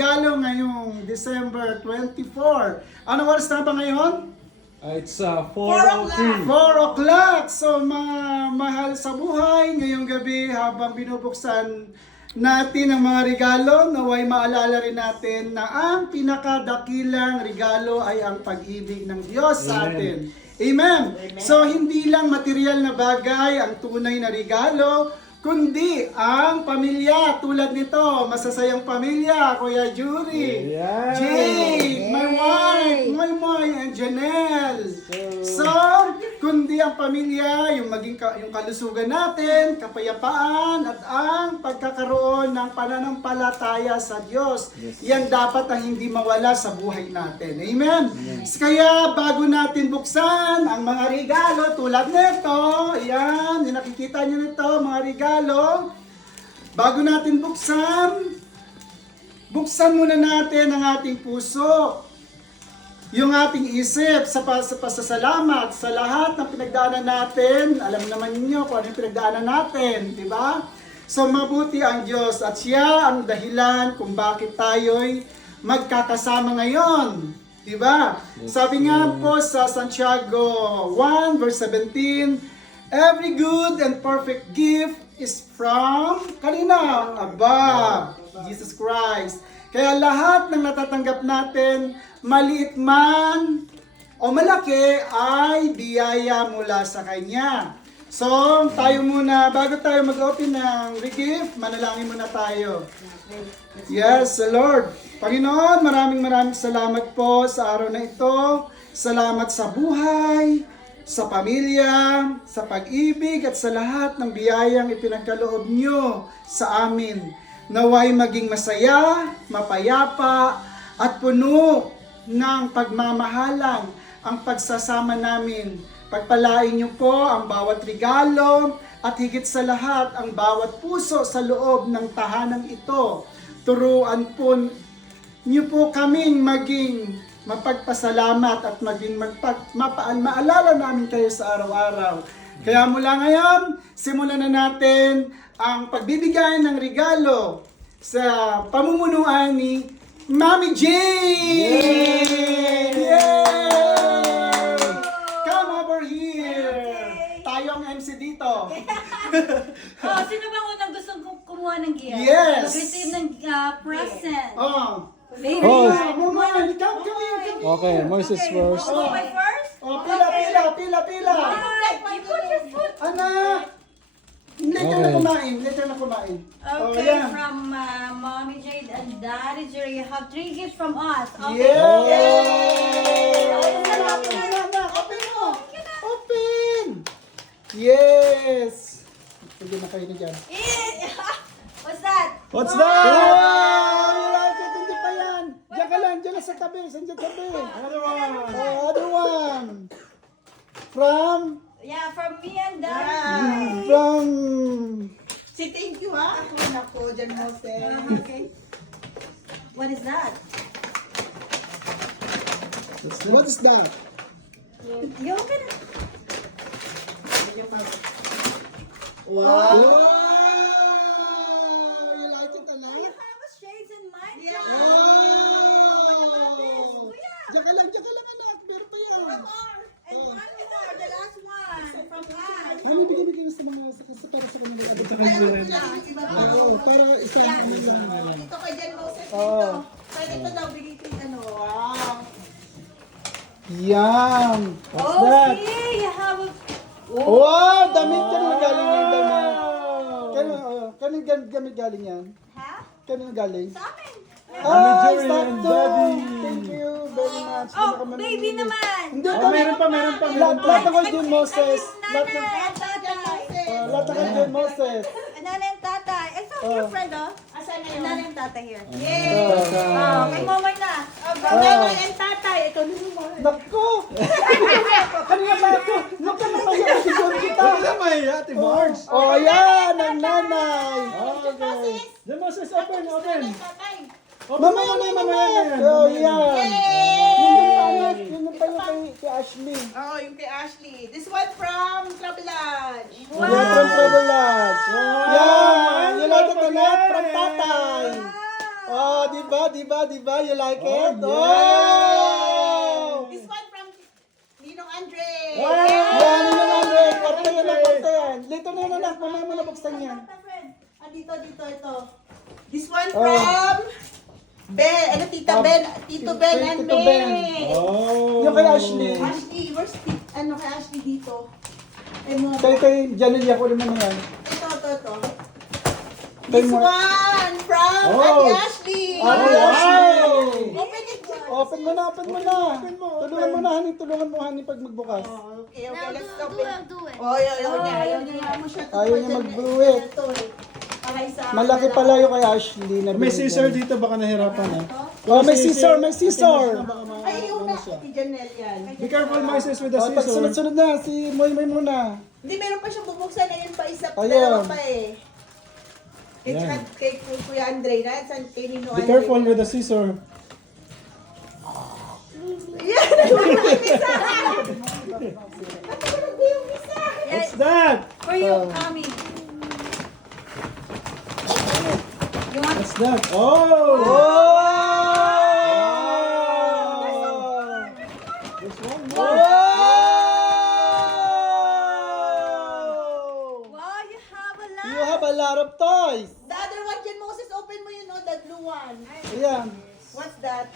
regalo ngayong December 24. Anong oras na ba ngayon? It's 4:03. 4 o'clock! So mga mahal sa buhay, ngayong gabi habang binubuksan natin ang mga regalo, naway maalala rin natin na ang pinakadakilang regalo ay ang pag-ibig ng Diyos sa atin. Amen. So hindi lang material na bagay ang tunay na regalo, kundi ang pamilya tulad nito, masasayang pamilya, Kuya Jury, Yeah. Jade, my wife, Moy and Janelle. So, kundi ang pamilya, yung yung kalusugan natin, kapayapaan at ang pagkakaroon ng pananampalataya sa Diyos. Yan dapat ang hindi mawala sa buhay natin. Amen. Kaya bago natin buksan ang mga regalo tulad nito, yan, yung nakikita nyo nito, mga regalo, bago natin buksan muna natin ang ating puso, yung ating isip sa pasasalamat sa lahat ng pinagdaanan natin. Alam naman niyo kung ano yung pinagdaanan natin, di ba? So mabuti ang Diyos at siya ang dahilan kung bakit tayo'y magkakasama ngayon. Di ba? Sabi nga po sa Santiago 1 verse 17, every good and perfect gift is from kanina? Above, Jesus Christ. Kaya lahat ng natatanggap natin, maliit man o malaki, ay biyaya mula sa Kanya. So, tayo muna, bago tayo mag-open ng gift, manalangin muna tayo. Yes, Lord. Panginoon, maraming salamat po sa araw na ito. Salamat sa buhay, sa pamilya, sa pag-ibig at sa lahat ng biyayang ipinagkaloob nyo sa amin. Naway maging masaya, mapayapa, at puno ng pagmamahalang ang pagsasama namin. Pagpalain niyo po ang bawat regalo at higit sa lahat ang bawat puso sa loob ng tahanang ito. Turuan po niyo po kaming maging mapagpasalamat at maging maalala namin kayo sa araw-araw. Kaya mula ngayon, simulan na natin ang pagbibigay ng regalo sa pamumunuan ni Mami Jane! Yay! Come over here! Tayo ang MC dito. Sino bang unang gustong kumuha ng gift? Yes! Mag-receive ng present. Oh. Baby, Oh. Come here. Okay, Moses first. Oh, my first? Oh, pila. You put your foot. Anak! Later na kumain. Oh, Okay, yan. from Mommy Jade and Daddy Jerry, you have 3 gifts from us. Okay. Yay! Open mo! Open! Yes! Sige na kayo na dyan. What's that? What's that? Wow! You like it? Hindi pa yan. Diyan ka lang. Diyan sa tabi. Saan dyan tabi? Another one. From? Yeah, from me and Daddy. From? Say thank you, ha? Ako, Jan Jose. Okay. What is that? What is that? You open it. Wow! You like it, anak? You have a shades in mind. Yeah. Wow! Kuya. Diyan ka lang, anak. Meron pa yan. And one more, the last one from us. Ano, bigyan sa mga, para sa kanila. Oo, pero isang ano lang. Ito kay Jan Jose. Oo. Pwede ito daw, bigay ko yung ano. Wow. Yan! What's that? Okay, you have a... Wow! Damit! Kanino galing yan? Damit? Kanino galing yan? Ha? Kanino galing? Sa amin. Ah, Jerry sakto! and Daddy. Thank you very much. Oh, baby naman. Hindi, Meron pa. Lahat ako John Moses. Lahat ng Nanay and tatay. lahat ako John Moses. Nanay and tatay. I saw your friend, oh. Asan na yun? Nanay and tatay here. Yay! Oh, kay Momay na. From Nanay and Tatay. Ito din mo. Nako! Kanina pa ako. Nako na tayo. Siguro kita. Wala may Ate Marge. Oh, yan! Ang nanay! Okay. The Moses, open. Tatay. Mamaya na. Oh, yan! Yun pa yung kay Ashley. Oh, yung kay Ashley. This one from Travel Lodge. Wow. Yan from Travel Lodge. Yan! You like it, anak? From tatay. Oh, di ba? di ba? You like it? Oh, Oh! This one from Ninong Andre. Yan, yun ang Andre. Korte yan, korte yan. Dito na yun, anak. Mamaya mo na buksan yan. Dito, ito. This one Oh. from Ben. Ano, Tita Ben? Tito Ben and Tito Ben. May. Oh. Yung kay Ashley. Ashley, where's ano kay Ashley dito? Ay mo. Kay Janelia, kunin mo na yan. Ito. Kay This Mar- one from Oh. Ate Ashley. Ate wow. Ashley! Open it. Open mo na. Tulungan mo na, honey, pag magbukas. Oh, okay, Now let's do open. it, do it. Oh, ayaw niya mo siya. Ayaw niya mag-do-it. Okay, sa Malaki pala yung kay Ashley na May binigyan. scissor dito, baka nahirapan ha. Oh, may scissor. Ay, yung na. Ate Janelle yan. Be careful, Moises, with the Oh, pag scissor. sunod-sunod na, si Moy muna. Hindi, meron pa siyang bubuksan na yun pa isa. Ayun. Dalawa pa eh. Kay Yan. Chad, kay Kuya Andre na, kay Nino Be Andre. careful with the scissor. What's that? For you, Tommy. You want What's that? Oh! There's one more. Wow, you have a lot. You have a lot of toys. The other one dyan, Moses, open mo yun, oh, the blue one. Ayan. What's that?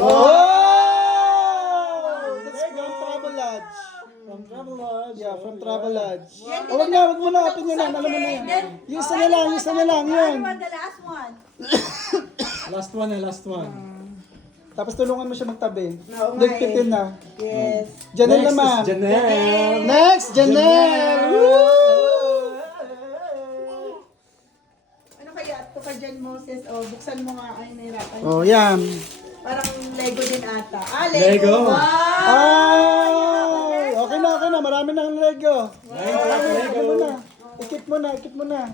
Oh! That's from Travelodge. From Travelodge. Yeah, from Travelodge. Yan, Oh, wag mo na, open nyo na, alam mo na yan. Use na lang, yun. The last one. Last one. Tapos tulungan mo siya magtabi. Oo nga Ligpitin eh. na. Yes. Janelle Next naman. is Janelle. Next, Janelle! Woo! Ano kaya ito ka dyan, Moses? Oh, buksan mo nga. Ay, nahirapan. Oh, yan. Parang Lego din ata. Ah, Lego. Lego. Ay! Okay na. Marami na ang Lego. Lego. Ikip mo na.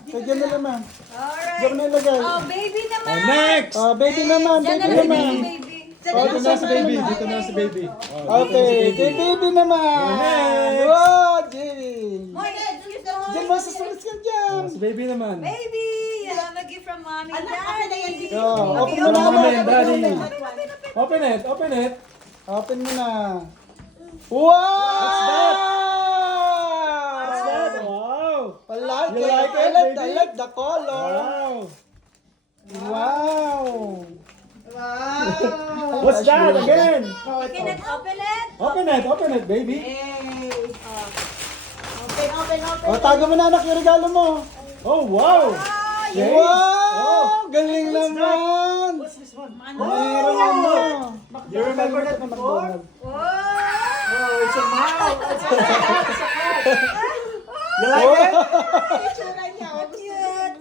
Kay Janelle naman. Alright. Diyan mo na ilagay. Oh, baby naman. Oh, next! Oh, baby naman. Diyan na Baby lang naman. si baby. Oh, Dito na si baby. Dito na si baby. Okay, kay baby naman. Next. Wow, Jimmy. Moy, excuse the Diyan Moy. mo sa sulit ka dyan. Si baby naman. Baby, you have a gift from mommy and Anak, akin na yan. daddy. Dito. Oh, open mo na. Mama and daddy. Open mo na. Open it. Open mo na. Wow! What's that? Wow! I like You it. like it, I baby? like the color. Wow! Wow. Wow. What's that again? You cannot open it. Open it, baby. Yay. Open. O, tago mo na anak yung regalo mo. Oh, wow! Shades. Wow! Galing What's that? naman. What's this one? Meron ano. You remember that before? Oh, it's a mouse. It's a cat. It's a cat. You like it? Itsura niya. Oh, gusto niya.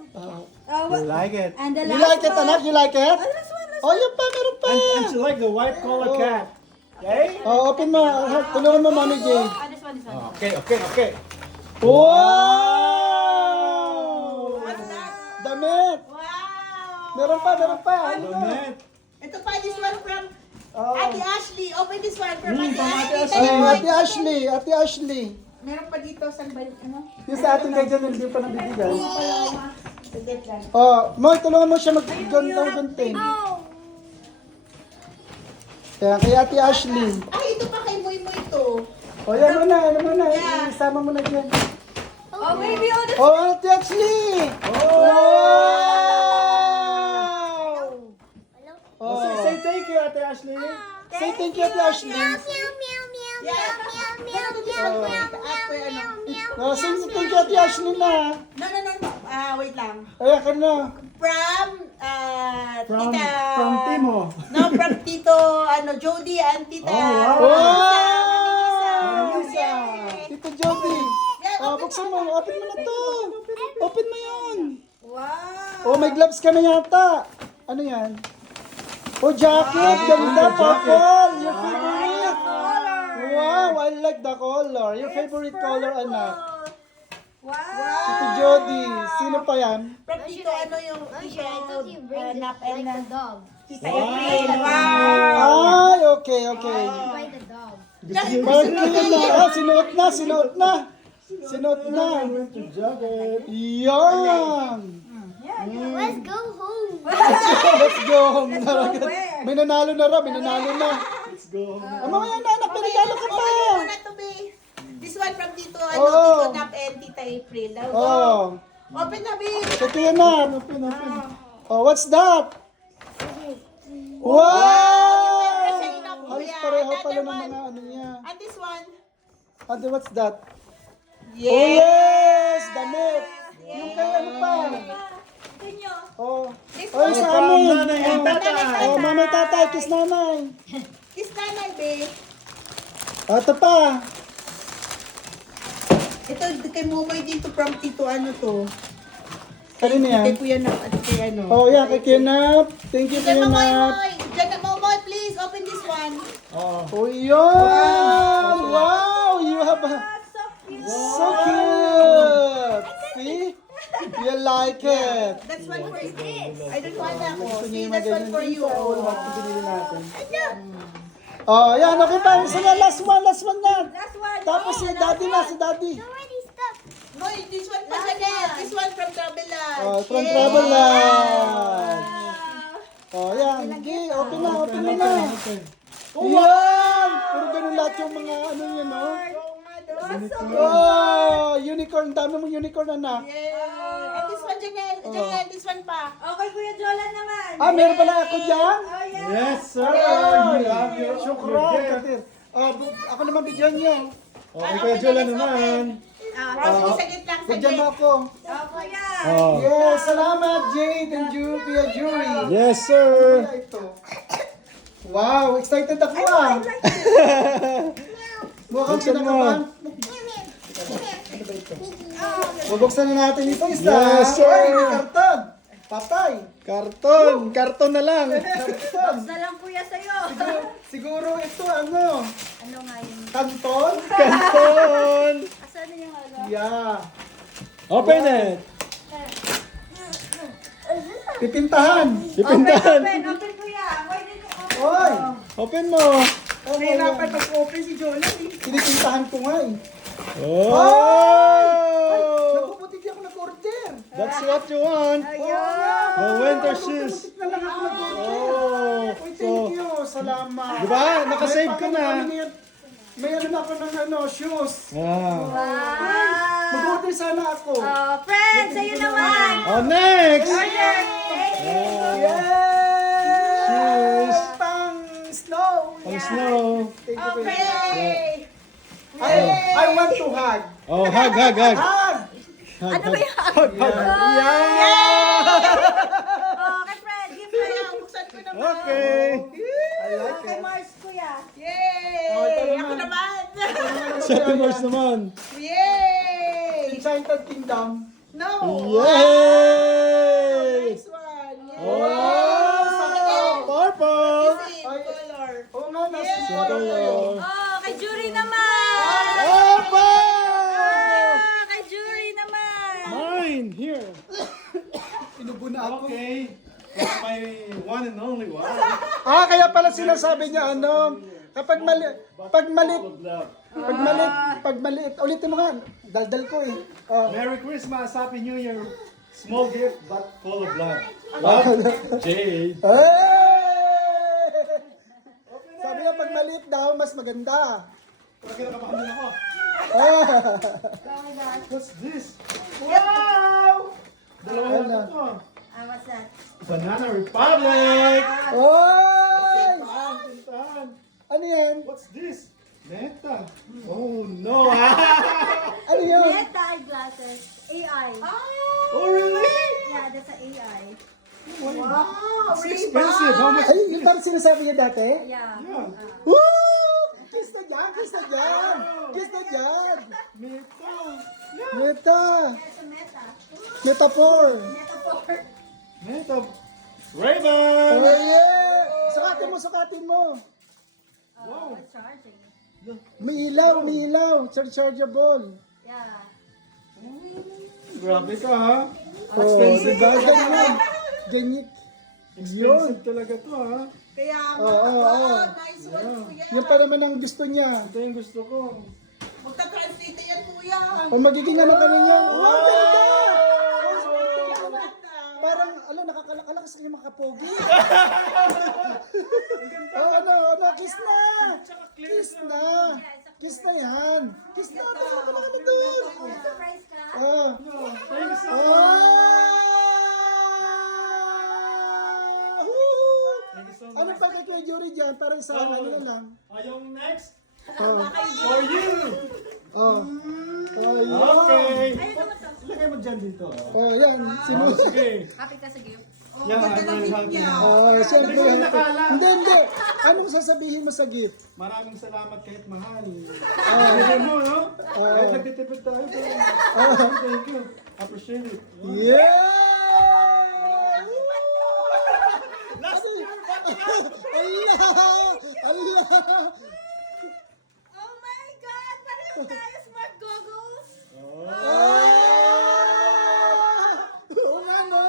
You like it? And the You last like it one. anak? You like it? Oh, the last one. Oh, yun pa. Meron pa. And she like the white collar cat. Okay? Oh, open mo. Tulungan mo, Mami J. Oh, this one. Okay. Wow! What's that? Damit. Wow. Meron pa. Ano? Donut. Ito pa, this one from Oh. Ate Ashley. Open this one from Ate from Ate Ashley. Ay, Ate Ashley. Meron pa dito sa ano? Yung sa ating kay Janelle, di pa nabibigay. Saglit lang. Oh, Moy, tulungan mo siya mag-gunting. Kaya kay Ate Ashley. Ay, ito pa kay Moy Moy to. O, yan mo na. Yeah. Isama mo na dyan. Oh, baby, oh, the Oh, Ate Ashley! Wow! Oh, say thank you, Ate Ashley. Say thank you, Ate Ashley. Yeah. Meron din ako ano. Oh, say thank you, Ate Ashley na. No. Wait lang. Ayan ka na. From, From Tita... Timo. No, from Tito, Jody and Tita... Oh, Wow! Lisa. Tito Jody. Yeah, Oh, buksan mo. Open mo na to. Open mo yun. Wow! Oh, may gloves ka na yata. Ano yan? Oh, jacket. Ganda. jacket. Purple. Your favorite. Wow, I like the color. Your favorite color, anak. Wow. Tito Jody. Sino pa yan? From Tito, yung Nap and dog. Tita April. Wow! Ay, okay. By the dog. Marky na. Ah, sinuot na. Jacket. Yan. Let's go home. Let's go home na. Where? May nanalo na raw, may nanalo na. Let's go home. Mamaya na, anak, pinagalo ka pa. Open mo na to, be. This one from Tito, Oh. Tito Nap and Tita April. Now, go. Oh, Open na, be. ito yun na. Open. Oh, what's that? Wow! Siya ina po Halos yan. pareho pala Another ng one. mga ano niya. And this one. Ate, what's that? Oh, Yeah. yes! Damit! Yung kay ano pa? Ito nyo. Oh. This Oh, one. sa amin. Nanay and tatay. Oh, mama, tatay, kiss nanay. Kiss nanay, be. Oh, ito pa. Ito, kay Momoy dito from Tito ano to. Kanina yan? Kay Kuya Nap at kay ano. Oh, yeah, kay Kinap. Thank you, Kay Momoy, Kinap. Moy. Diyan na, Momoy, please, open this one. Oh, yun! Wow! You have a... So cute. So cute! See? You like it. That's one for you. I don't want that Gusto one. niyo See, yung that's mga one for ganyan you. dito. Oh, lahat yung binili natin. Oh, yan. Okay pa. Sige, last one na. Last one. Tapos si daddy na, si daddy. Already stuck. No, this one pa Chanel. This one from Travelodge. Oh, from Yay! Travelodge. Oh, yan. Okay, open na, open mo na. Yan! Puro ganun lahat yung mga ano yun, no? Oh, unicorn. Dami mong unicorn, anak. Yeah. And this one, Janelle. Janelle, this one pa. Okay, Kuya Jolan naman. Ah, meron pala ako dyan? Oh, yeah. Yes, sir. Ay, You have your Shukran, gift. Katir. Ako naman bigyan niyo. Okay, Kuya Jolan naman. Rosie, sa gitna, sa Bigyan mo gitna. ako. Oh, Kuya. Oh. Yes, salamat Jade and Jupia Jury. Yes, sir. Kaya ito. Wow, excited ako ah. Mukhang Buksan mo. kinakabahan. Bubuksan na natin ito isa. Yes, sir. Ay, may karton. Patay. Karton. Karton na lang. Karton. Na lang, Kuya, sa'yo. Siguro ito ano? Ano nga yun? Kanton? Karton. Asan na yung ano? Yeah. Open it. Pipintahan. Ipintahan. Open, Kuya. Why did you open? Oy. Open mo. Nahirapan mag-open si Jola. Pinipintahan ko nga eh. Oh. Napuputi di ako nag-order. That's what you want. The winter shoes. Putik na lang ako nag-order. Oh. Uy, So, thank you. Salamat. Diba? Nakasave ka na. May ano na ako ng ano, shoes. ah. Wow. Mag-order sana ako. Oh, friends, sa'yo naman. Oh, next. Yay! Shoes. Pang snow. Pang snow. Thank you very much. Okay. I want to hug. Oh, hug, hug, hug. Hug! Ano ba yan? Yeah! Oh, kay Fred, give Fred. Kaya, buksan ko naman. Okay. I Oh, like kay it. Mars, Kuya. Yay! Oh, ito Ako naman. naman. Second verse naman. Yay! Enchanted Kingdom. No. Yay! Nice one. Yay! Oh, purple. Same Ay. color. Oo nga, nasa Yeah. color. Oh, kay Jury naman. Purple. Kay Jury naman. Mine, here. Inubo na ako. Okay. That's my one and only one. Ah, kaya pala sinasabi niya ano, kapag maliit, ulitin mo nga, daldal ko eh. Oh. Merry Christmas, Happy New Year. Small gift but full of love. Love, Jade. Hey! Sabi niya pag maliit daw, mas maganda. Kinakabahan din ako. Ah. What's this? Wow! Dalawa Ano? na ito. What's that? Banana Republic. Oy! Tintahan. Ano yan? What's this? Meta. Oh no. Ano yan? Meta eyeglasses. AI. Oh really? Yeah, that's an AI. Wow. It's expensive. How much? Ay, yung parang sinasabi niya dati? Yeah. Yeah. Woo! Kiss na dyan! Kiss na dyan! Kiss na dyan! Meta. Meta! It's a Meta. Metaphor! Metaphor. Meta. Oh Ray-Ban. yeah! Sukatin mo! Oh, it's charging. May ilaw! Chargeable! Yeah. Grabe ka ha. Oh, diba? Ganyan! Ganyan! Expensive talaga to ha. Kaya Oo. nice one, kuya. Yan pa naman ang gusto niya. Ito yung gusto ko. Magta-translate yan, kuya. O magiging ano kami niya? Wow! Ganda! Para alakas kayo makapogi. Oh, ano, kiss na. Kiss na. Kiss na yan. Kiss na, wala ka na doon. Surprise ka? Oh. Thanks. Oh! Thank you so Ano much. pa kay Kuya Jory dyan? Parang sa ano na lang. Yung next, Oh. for you. Oh. Oh, yun. Okay. Ayun naman to. Ilagay mo dyan dito. Oh, yan. Oh, sige. Happy ka sa gift. Oh, Yeah, ganda I'm ng very gift happy. niya. Oh, siyempre. Hindi ko nakala. Hindi. Anong sasabihin mo sa gift? Maraming salamat kahit mahal. Oh. Bigyan mo, no? Oh. Kahit nagtitipid tayo. Thank you. Appreciate it. Yeah! Last year, Allah! Oh my God! Pareho tayo smart goggles! Oo nga, no?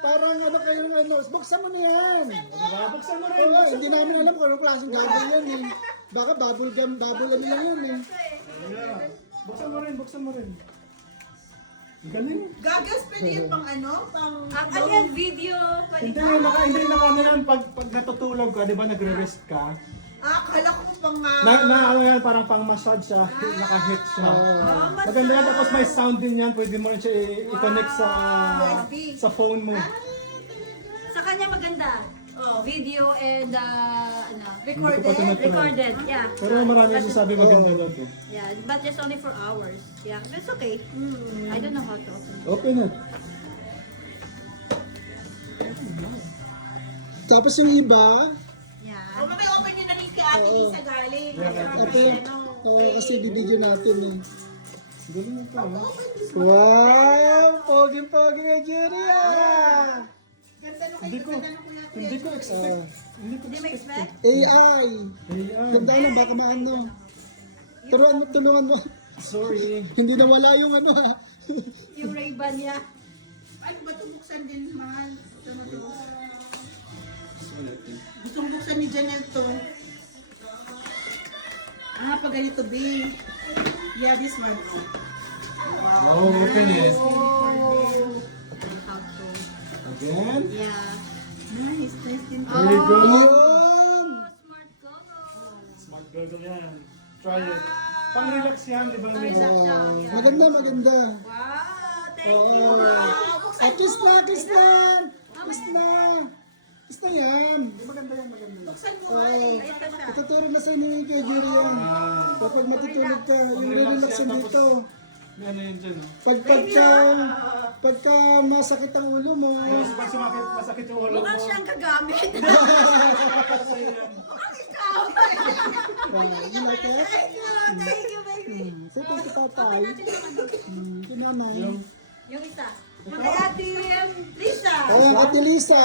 Parang ano kayo ng ano. Buksan mo na yan. diba? Buksan mo rin. Oo, hindi namin alam kung anong klaseng gagawin yan eh. Baka bubble gum, bubble ano lang yun eh. Yeah. Buksan mo rin. Ang galing. Gagas, pwede yun pang ano? Pang... Ano yan? Video? Pwede Hindi ka? na ano yan, pag natutulog ka, di ba nagre-rest ka? Akala ko pang... Ano yan, parang pang massage siya, naka-hit siya. Maganda yan, tapos may sound din yan, pwede mo rin siya i-connect sa phone mo. Sa kanya maganda. Oh, video and Hindi ko pa tinatry. recorded. Yeah. Pero marami yung sasabi maganda daw to. Yeah, but just only for hours. Yeah, that's okay. I don't know how to open it. Open it. Tapos yung iba, Yeah. Oh, may open yun na rin kay Ate Lisa galing. ito yung, kasi bibidyo natin eh. Galing mo pa, ha? Wow! Pogi-pogi kay Jerry ah! Ganda nung Hindi ko, hindi ko expect. Hindi ko Hindi mo expect? AI! Ayan. Ganda na, baka maano. Turuan mo, tulungan mo. Sorry. Hindi nawala yung ano ha. Yung Ray-Ban niya. Ano ba ito buksan din, mahal? Gustong buksan ni Janelle to. Pag ganito, B. Yeah, this one. Oh, open it. How to. Again. Yeah. Nice, nice din. There you go. Yun! Smart goggles. Smart goggle yan. Try it. Pang-relax yan, di ba? Relax siya. Yeah. Maganda, maganda. Wow, thank you. Ah, kiss na, kiss na! Kiss na! Kiss na yan! Maganda yan, maganda. Buksan mo, Oh, ay. ituturo na sa inyo yung kay Jerry yan. Kapag matutulog ka, yung relax yan dito. May ano yun dyan. Pagka masakit ang ulo mo, Tapos pag sumakit, masakit yung ulo mo. Mukhang siyang gagamit. Para sa'yo yan. you like it? Thank you, baby. So, ito si tatay. Si nanay. Yung isa. Kay Ate Lisa. Ayan, Ate Lisa.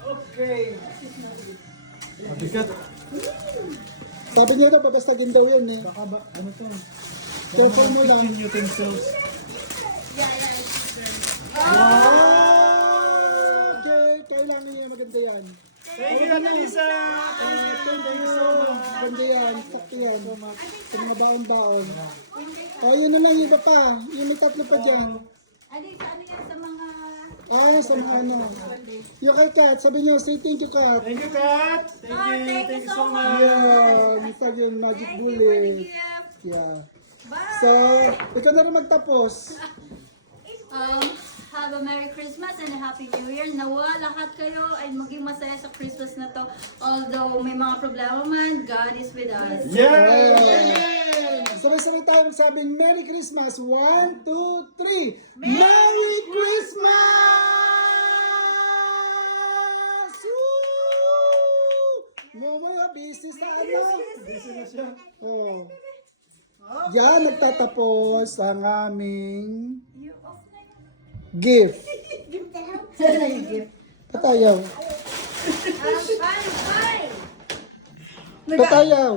Okay. Mabigat. Sabi niya daw, papastagin daw yun eh. Baka ba, ano to? Careful mo lang. Kitchen utensils. Okay, kailangan niya maganda yan. Thank you, Ate Lisa. Thank you so much. Maganda yan, sakto yan. Sa mga baon-baon. O, yun na lang, yung iba pa. Yung may tatlo pa dyan. Ano yan sa mga... Sa mga ano. Yung kay Kat, sabi niyo, say thank you, Kat. Thank you, Kat. Thank you so much. Yan, isa yung magic Thank you for the bullet. gift. Yeah. Bye. So, ikaw na rin magtapos. Have a Merry Christmas and a Happy New Year. Nawa lahat kayo ay maging masaya sa Christmas na to. Although may mga problema man, God is with us. Yay! Sabay-sabay tayo magsabing Merry Christmas. 1, 2, 3. Merry Christmas! Woo! Mga busy sa ano? Busy na siya. Oh. Yan, nagtatapos ang aming You off na yun. gift. Patayaw. Bye! Patayaw.